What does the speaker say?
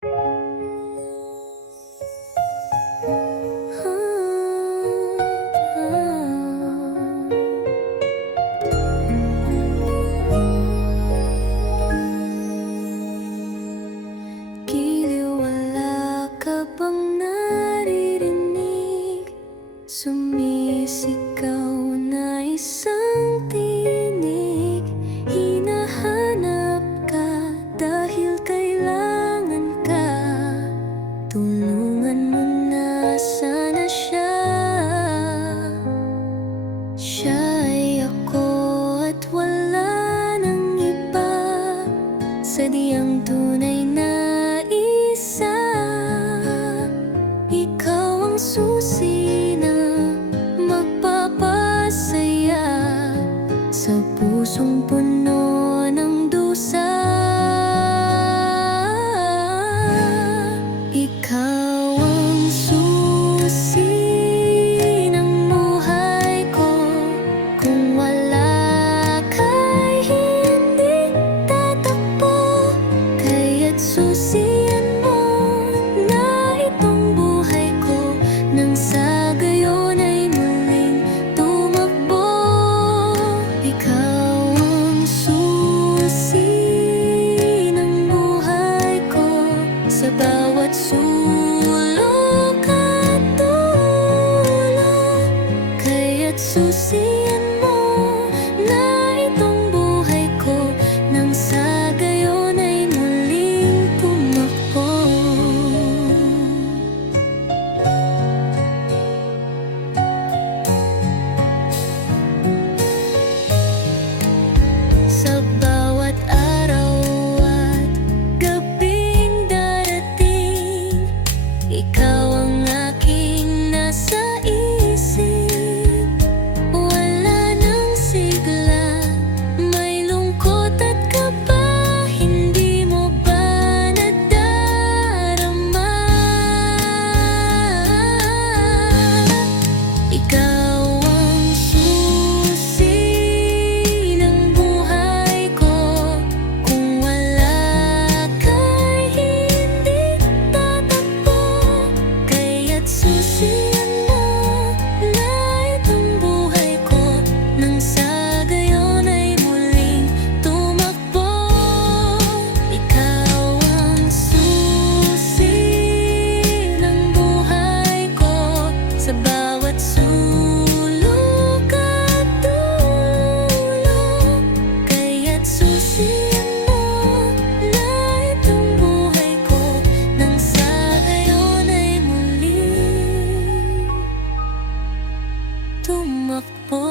Giliw, wala ka bang naririnig? Sumisigaw na isang tinig. Hinahanap ka dahil kailangan ka. Tulungan mo na sana siya. Siya ay ako at wala nang iba. Sadyang tunay na isa. Ikaw ang susi na magpapasaya sa pusong puno ng dusa. Ikaw ang susi ng buhay ko. Kung wala ka'y hindi tatakbo. Kaya't susian mo na itong buhay ko, nang sa gayon ay muling tumakbo. Ikaw ang susi ng buhay ko. Sa bawat sulok at dulo, kaya't susian mo na itong buhay ko, nang sa gayon ay muling tumakbo. Sa bawat araw at gabing darating, ikaw ang aking nasa isip. Wala nang sigla, may lungkot at kaba. Hindi mo ba nadarama? Ikaw ang susi ng buhay ko. Kung wala ka'y hindi tatakbo. Kaya't susian mo na itong buhay ko, nang sa gayon ay muling tumakbo. Ikaw ang susi ng buhay ko. Sa bawat sulok at dulo, kaya't susian mo na itong buhay ko, nang sa gayon ay muling tumakbo.